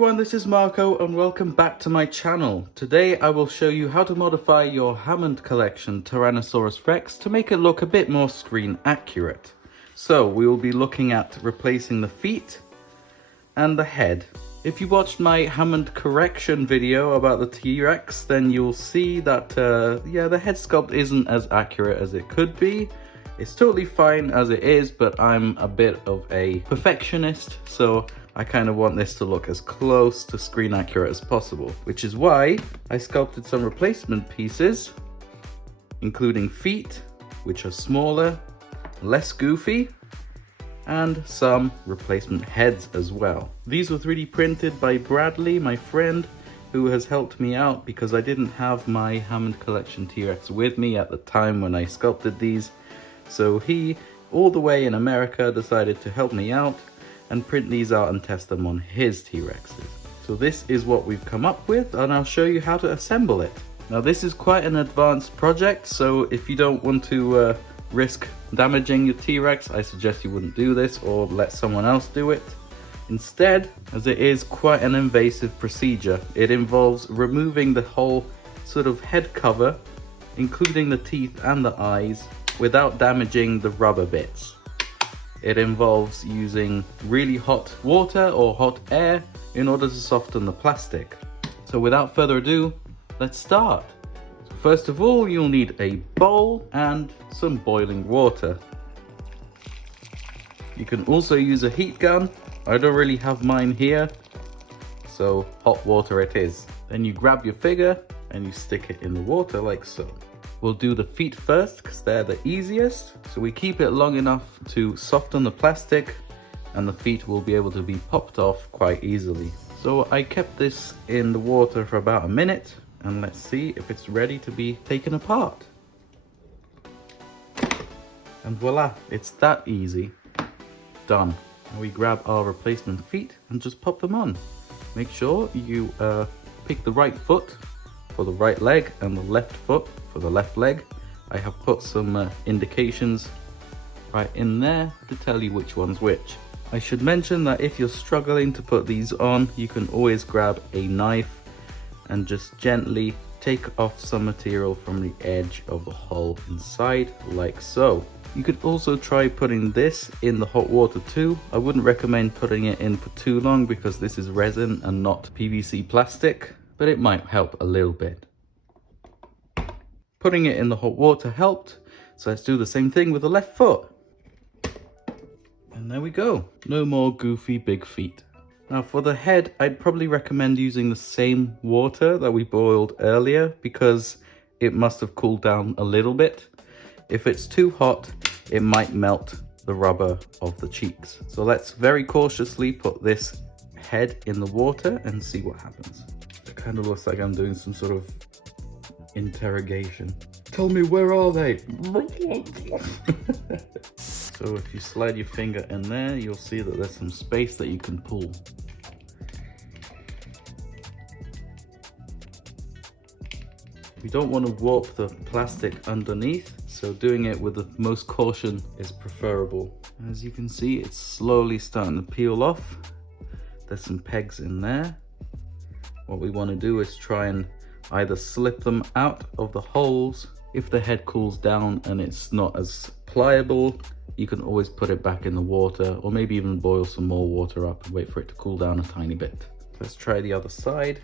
everyone, this is Marco and welcome back to my channel. Today I will show you how to modify your Hammond collection Tyrannosaurus Rex to make it look a bit more screen accurate. So we will be looking at replacing the feet and the head. If you watched my Hammond correction video about the T-Rex, then you'll see that the head sculpt isn't as accurate as it could be. It's totally fine as it is, but I'm a bit of a perfectionist, so I kind of want this to look as close to screen accurate as possible, which is why I sculpted some replacement pieces, including feet, which are smaller, less goofy, and some replacement heads as well. These were 3D printed by Bradley, my friend, who has helped me out because I didn't have my Hammond collection T-Rex with me at the time when I sculpted these. So he, all the way in America, decided to help me out and print these out and test them on his T-Rexes. So this is what we've come up with, and I'll show you how to assemble it. Now this is quite an advanced project, so if you don't want to risk damaging your T-Rex, I suggest you wouldn't do this or let someone else do it. Instead, as it is quite an invasive procedure, it involves removing the whole sort of head cover, including the teeth and the eyes, without damaging the rubber bits. It involves using really hot water or hot air in order to soften the plastic. So without further ado, let's start. First of all, you'll need a bowl and some boiling water. You can also use a heat gun. I don't really have mine here, so hot water it is. Then you grab your figure and you stick it in the water like so. We'll do the feet first because they're the easiest. So we keep it long enough to soften the plastic and the feet will be able to be popped off quite easily. So I kept this in the water for about a minute and let's see if it's ready to be taken apart. And voila, it's that easy. Done. Now we grab our replacement feet and just pop them on. Make sure you pick the right foot for the right leg and the left foot for the left leg. I have put some indications right in there to tell you which one's which. I should mention that if you're struggling to put these on, you can always grab a knife and just gently take off some material from the edge of the hole inside, like so. You could also try putting this in the hot water too. I wouldn't recommend putting it in for too long because this is resin and not PVC plastic, but it might help a little bit. Putting it in the hot water helped, so let's do the same thing with the left foot. And there we go. No more goofy big feet. Now for the head, I'd probably recommend using the same water that we boiled earlier because it must have cooled down a little bit. If it's too hot, it might melt the rubber of the cheeks. So let's very cautiously put this head in the water and see what happens. It kind of looks like I'm doing some sort of interrogation. Tell me, where are they? So if you slide your finger in there, you'll see that there's some space that you can pull. We don't want to warp the plastic underneath, so doing it with the most caution is preferable. As you can see, it's slowly starting to peel off. There's some pegs in there. What we want to do is try and either slip them out of the holes. If the head cools down and it's not as pliable, you can always put it back in the water or maybe even boil some more water up and wait for it to cool down a tiny bit. Let's try the other side.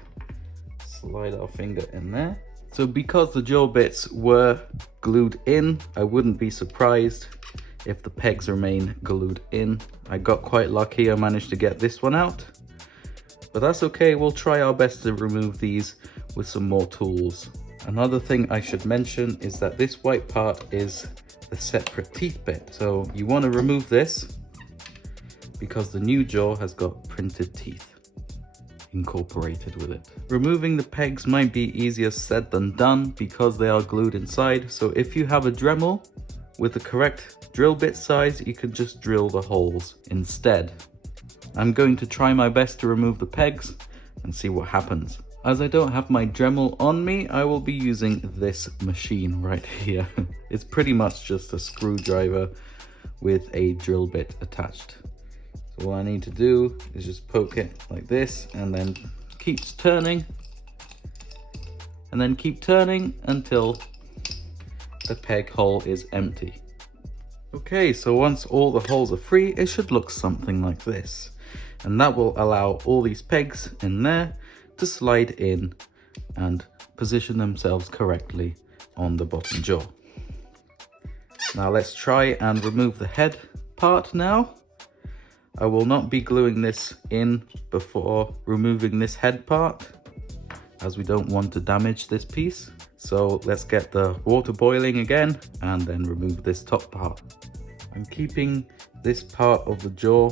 Slide our finger in there. So because the jaw bits were glued in, I wouldn't be surprised if the pegs remain glued in. I got quite lucky, I managed to get this one out. But that's okay, we'll try our best to remove these with some more tools. Another thing I should mention is that this white part is the separate teeth bit. So you want to remove this because the new jaw has got printed teeth incorporated with it. Removing the pegs might be easier said than done because they are glued inside. So if you have a Dremel with the correct drill bit size, you can just drill the holes instead. I'm going to try my best to remove the pegs and see what happens. As I don't have my Dremel on me, I will be using this machine right here. It's pretty much just a screwdriver with a drill bit attached. So all I need to do is just poke it like this and then keeps turning. And then keep turning until the peg hole is empty. Okay, so once all the holes are free, it should look something like this. And that will allow all these pegs in there to slide in and position themselves correctly on the bottom jaw. Now let's try and remove the head part now. I will not be gluing this in before removing this head part, as we don't want to damage this piece. So let's get the water boiling again and then remove this top part. I'm keeping this part of the jaw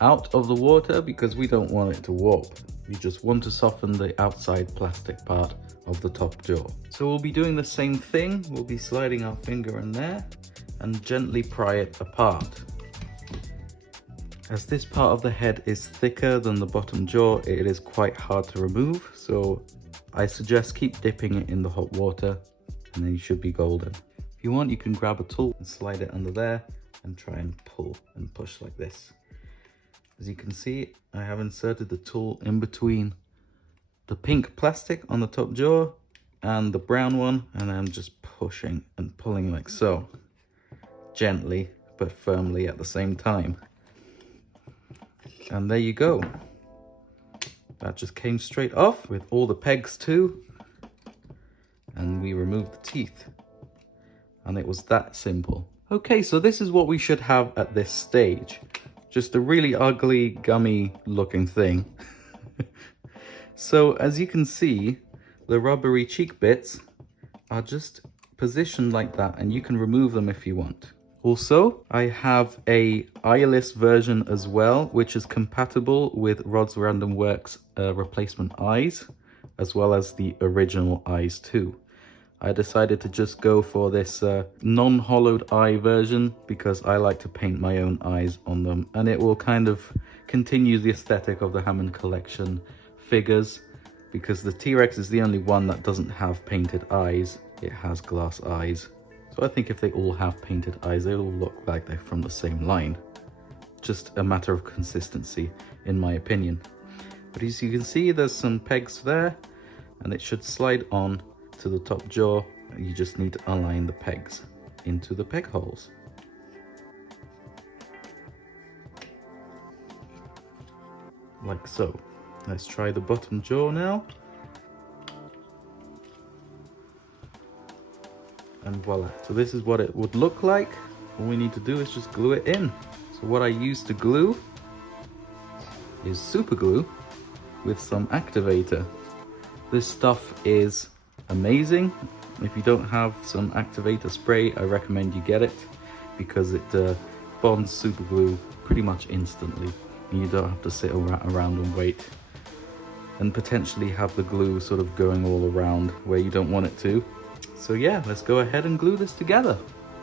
out of the water because we don't want it to warp. We just want to soften the outside plastic part of the top jaw. So we'll be doing the same thing. We'll be sliding our finger in there and gently pry it apart. As this part of the head is thicker than the bottom jaw, it is quite hard to remove. So I suggest keep dipping it in the hot water and then you should be golden. If you want, you can grab a tool and slide it under there and try and pull and push like this. As you can see, I have inserted the tool in between the pink plastic on the top jaw and the brown one, and I'm just pushing and pulling like so, gently but firmly at the same time. And there you go. That just came straight off with all the pegs too, and we removed the teeth, and it was that simple. Okay, so this is what we should have at this stage. Just a really ugly, gummy looking thing. So as you can see, the rubbery cheek bits are just positioned like that, and you can remove them if you want. Also, I have a eyeless version as well, which is compatible with Rod's Random Works replacement eyes, as well as the original eyes too. I decided to just go for this non-hollowed eye version because I like to paint my own eyes on them, and it will kind of continue the aesthetic of the Hammond collection figures, because the T-Rex is the only one that doesn't have painted eyes. It has glass eyes. So I think if they all have painted eyes, they all look like they're from the same line. Just a matter of consistency, in my opinion. But as you can see, there's some pegs there, and it should slide on to the top jaw. You just need to align the pegs into the peg holes. Like so. Let's try the bottom jaw now. And voila. So this is what it would look like. All we need to do is just glue it in. So what I use to glue is super glue with some activator. This stuff is amazing. If you don't have some activator spray, I recommend you get it, because it bonds super glue pretty much instantly, and you don't have to sit around and wait and potentially have the glue sort of going all around where you don't want it to. So yeah, let's go ahead and glue this together.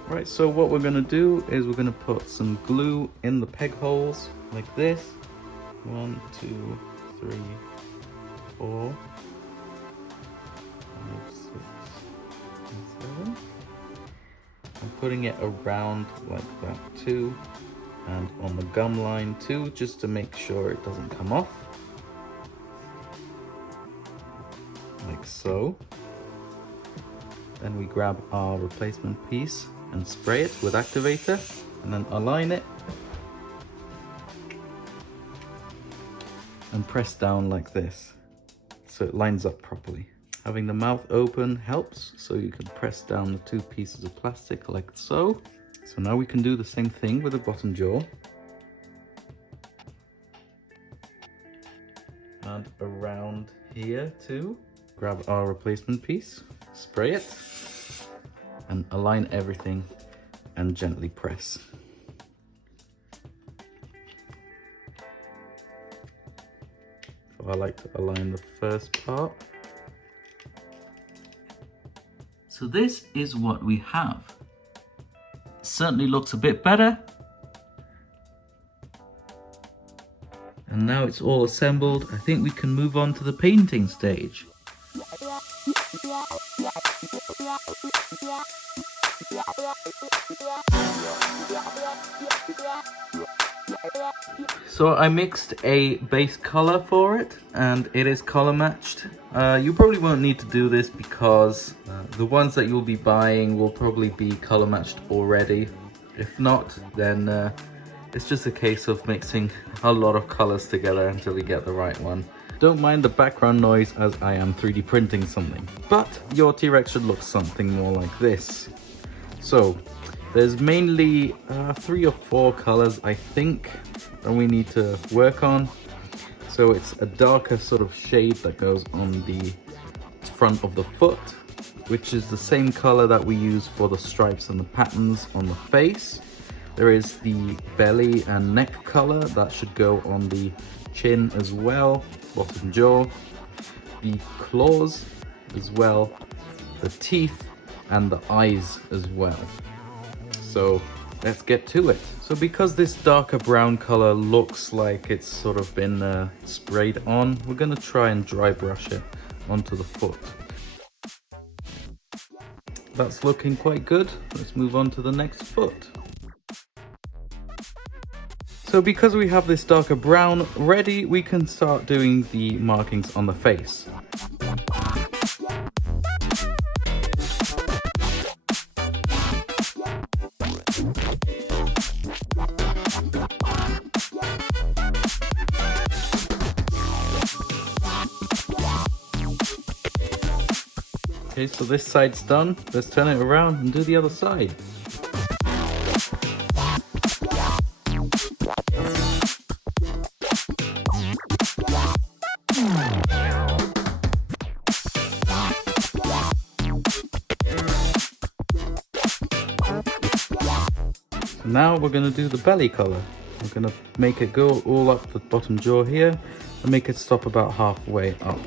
Right, so what we're gonna do is we're gonna put some glue in the peg holes like this. 1, 2, 3, 4, 5, 6, and 7. I'm putting it around like that too, and on the gum line too, just to make sure it doesn't come off. Like so. Then we grab our replacement piece and spray it with activator, and then align it and press down like this so it lines up properly. Having the mouth open helps, so you can press down the two pieces of plastic like so. So now we can do the same thing with the bottom jaw. And around here too. Grab our replacement piece, spray it, and align everything and gently press. So I like to align the first part. So this is what we have. Certainly looks a bit better. And now it's all assembled, I think we can move on to the painting stage. So I mixed a base color for it, and it is color matched. You probably won't need to do this because the ones that you'll be buying will probably be color matched already. If not, then it's just a case of mixing a lot of colors together until you get the right one. Don't mind the background noise as I am 3D printing something, but your T-Rex should look something more like this. So there's mainly 3 or 4 colors, I think, that we need to work on. So it's a darker sort of shade that goes on the front of the foot, which is the same color that we use for the stripes and the patterns on the face. There is the belly and neck color that should go on the chin as well, bottom jaw, the claws as well, the teeth, and the eyes as well. So let's get to it. So because this darker brown color looks like it's sort of been sprayed on, we're gonna try and dry brush it onto the foot. That's looking quite good. Let's move on to the next foot. So because we have this darker brown ready, we can start doing the markings on the face. Okay, so this side's done. Let's turn it around and do the other side. Now we're going to do the belly color. We're going to make it go all up the bottom jaw here and make it stop about halfway up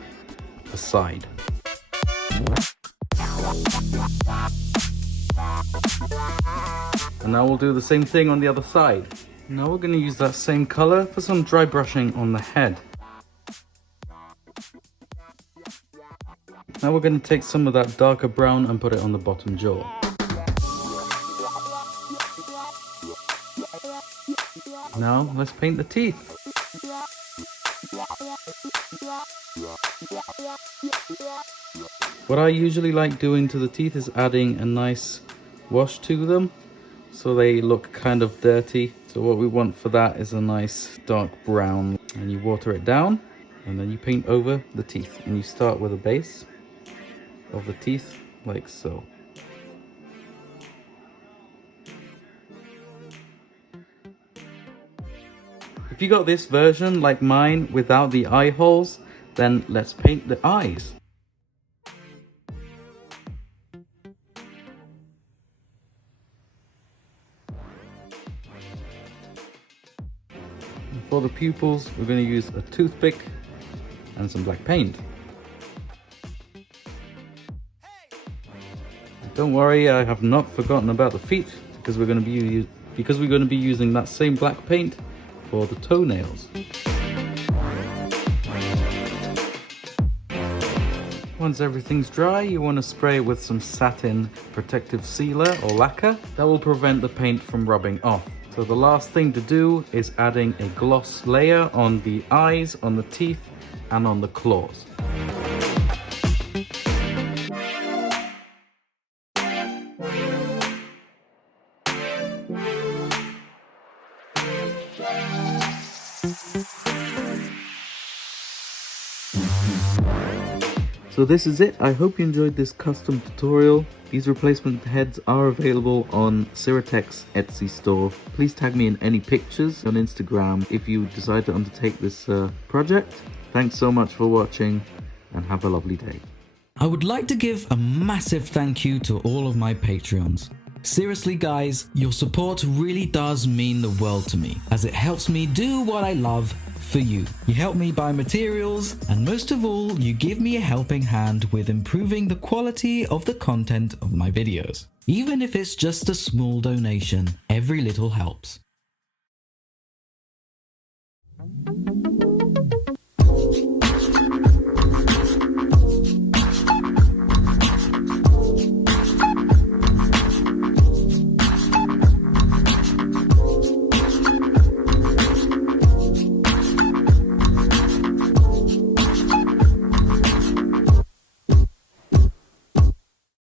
the side. And now we'll do the same thing on the other side. Now we're going to use that same color for some dry brushing on the head. Now we're going to take some of that darker brown and put it on the bottom jaw. Now let's paint the teeth. What I usually like doing to the teeth is adding a nice wash to them so they look kind of dirty. So what we want for that is a nice dark brown, and you water it down and then you paint over the teeth, and you start with a base of the teeth like so. If you got this version like mine without the eye holes, then let's paint the eyes. And for the pupils, we're going to use a toothpick and some black paint. Don't worry, I have not forgotten about the feet, because we're going to be using that same black paint for the toenails. Once everything's dry, you want to spray it with some satin protective sealer or lacquer. That will prevent the paint from rubbing off. So the last thing to do is adding a gloss layer on the eyes, on the teeth, and on the claws. So this is it. I hope you enjoyed this custom tutorial. These replacement heads are available on Siratech's Etsy store. Please tag me in any pictures on Instagram if you decide to undertake this project. Thanks so much for watching, and have a lovely day. I would like to give a massive thank you to all of my Patreons. Seriously guys, your support really does mean the world to me, as it helps me do what I love for you. You help me buy materials, and most of all, you give me a helping hand with improving the quality of the content of my videos. Even if it's just a small donation, every little helps.